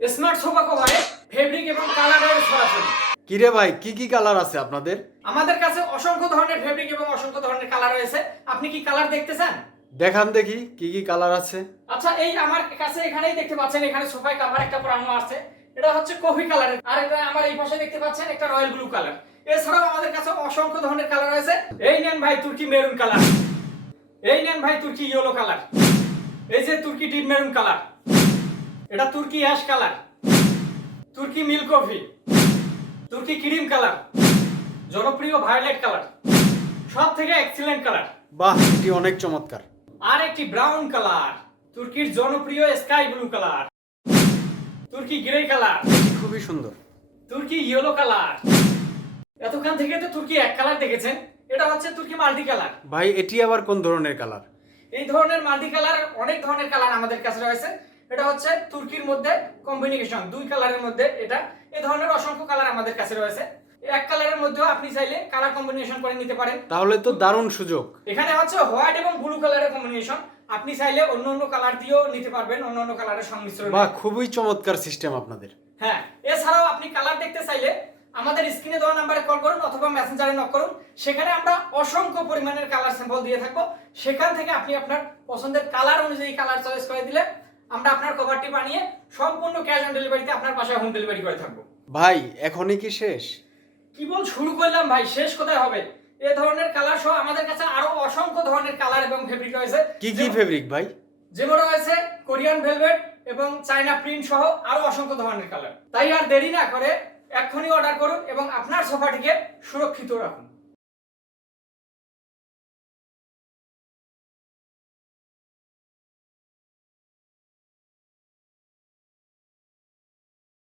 Smart sofa কভারে fabric এবং কালারের সরাসরি। কিরে ভাই, কি কি কালার আছে আপনাদের? আমাদের কাছে অসংখ্য ধরনের ফেব্রিক এবং অসংখ্য ধরনের কালার রয়েছে। আপনি কি কালার দেখতে চান? দেখান দেখি কি কি কালার আছে। আচ্ছা, এই আমার কাছে এখানেই দেখতে পাচ্ছেন, এখানে সোফায় কভার একটা পরানো আছে। এটা হচ্ছে কফি কালারের, আর এটা আমার এই পাশে দেখতে পাচ্ছেন একটা রয়্যাল ব্লু কালার। এছাড়াও আমাদের কাছে অসংখ্য ধরনের কালার রয়েছে। এই নেন ভাই তুর্কি মেরুন কালার, এই নেন ভাই তুর্কি ইয়েলো কালার, এই যে তুর্কি ডিপ মেরুন কালার, এটা তুর্কি অ্যাশ কালার, তুর্কি মিল্ক কফি, তুর্কি ক্রিম কালার, জনপ্রিয় ভায়োলেট কালার, সব থেকে এক্সিলেন্ট কালার। বাহ, এটি অনেক চমৎকার। আর একটি ব্রাউন কালার, তুর্কির জনপ্রিয় স্কাই ব্লু কালার, তুর্কি গ্রে কালার, এটি খুবই সুন্দর। তুর্কি ইয়েলো কালার। এতক্ষণ থেকে তো তুর্কি এক কালার দেখেছেন, এটা হচ্ছে তুর্কি মাল্টি কালার। ভাই, এটি আবার কোন ধরনের কালার? এই ধরনের মাল্টি কালার অনেক ধরনের কালার আমাদের কাছে রয়েছে। এটা হচ্ছে তুর্কির মধ্যে কম্বিনেশন, দুই কালারের মধ্যে এটা। এই ধরনের অসংখ্য কালার আমাদের কাছে রয়েছে। এক কালারের মধ্যেও আপনি চাইলে কালার কম্বিনেশন করে নিতে পারেন। তাহলে তো দারুণ সুযোগ। এখানে হচ্ছে হোয়াইট এবং ব্লু কালারের কম্বিনেশন, আপনি চাইলে অন্য অন্য কালার দিয়েও নিতে পারবেন, অন্য অন্য কালারের সংমিশ্রণ। বাহ, খুবই চমৎকার সিস্টেম আপনাদের। হ্যাঁ, এছাড়াও আপনি কালার দেখতে চাইলে আমাদের স্ক্রিনে দেওয়া নাম্বারে কল করুন অথবা মেসেঞ্জারে নক করুন। সেখানে আমরা অসংখ্য পরিমাণের কালার স্যাম্পল দিয়ে থাকবো। সেখান থেকে আপনি আপনার পছন্দের কালার অনুযায়ী কালার চয়েস করে দিলে আমরা আপনার কভারটি বানিয়ে সম্পূর্ণ ক্যাশ অন ডেলিভারিতে আপনার বাসায় হোম ডেলিভারি করে থাকবো। ভাই, এখনই কি শেষ? কেবল শুরু করলাম ভাই, শেষ কোথায় হবে? এই ধরনের কালার সহ আমাদের কাছে আরো অসংখ্য ধরনের কালার এবং ফেব্রিক রয়েছে। কি কি ফেব্রিক ভাই? যেমন রয়েছে কোরিয়ান ভেলভেট এবং চায়না প্রিন্ট সহ আরো অসংখ্য ধরনের কালার। তাই আর দেরি না করে এক্ষুনি অর্ডার করুন এবং আপনার সোফাটিকে সুরক্ষিত রাখুন।